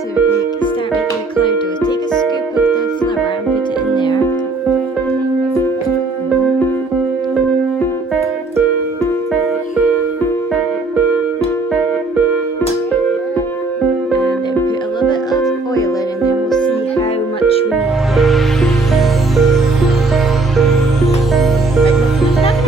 start making the cloud dough. Take a scoop of the flour and put it in there. And then put a little bit of oil in, and then we'll see how much we need. Right, not enough?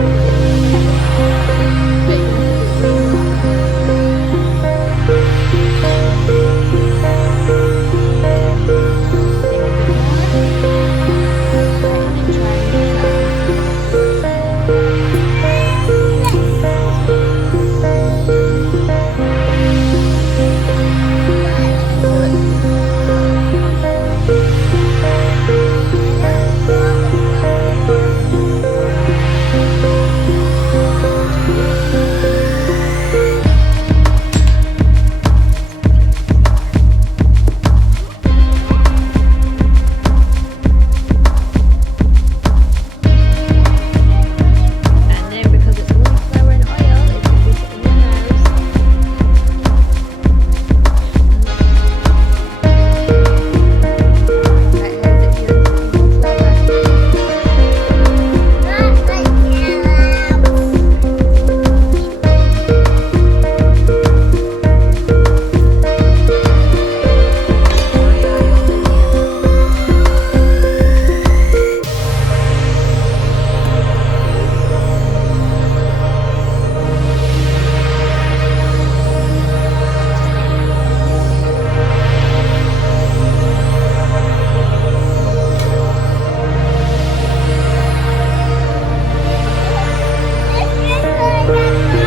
Right, you need to put way more.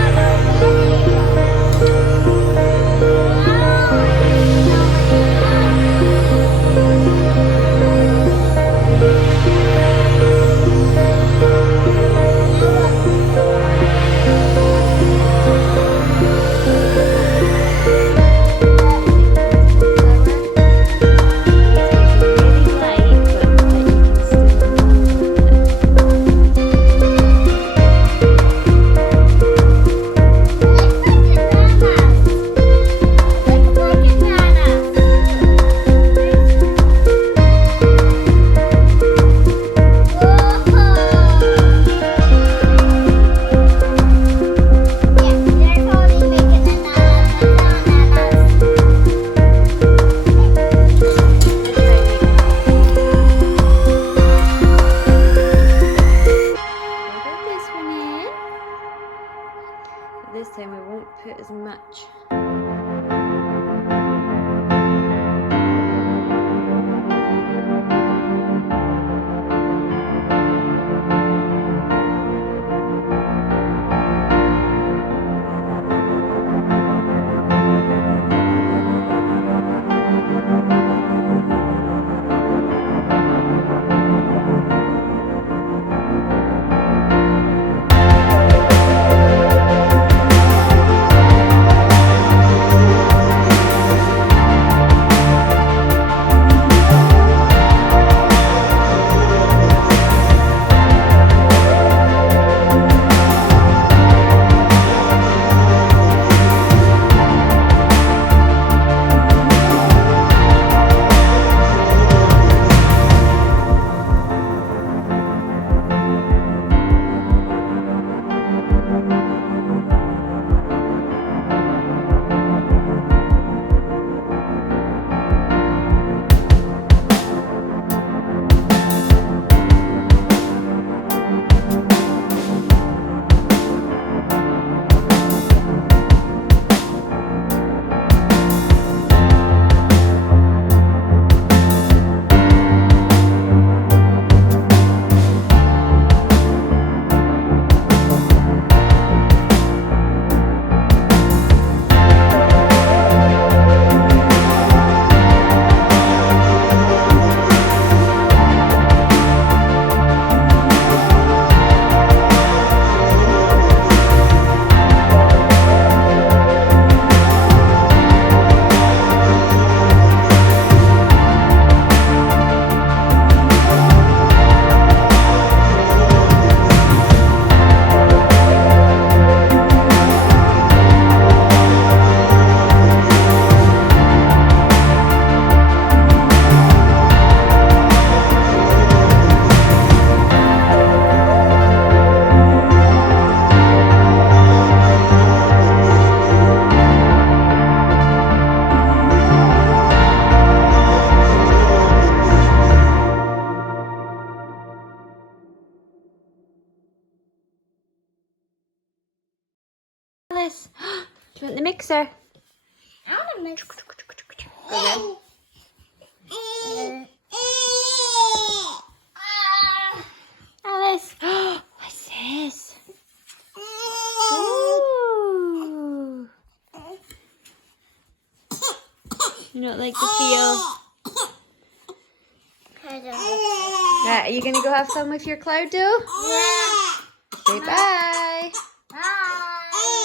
This time we won't put as much. Do you want the mixer? I want to mix. Go then. Alice. What's this? Ooh. You don't like the feel? I don't Right, are you going to go have fun with your cloud dough? Yeah. Say bye.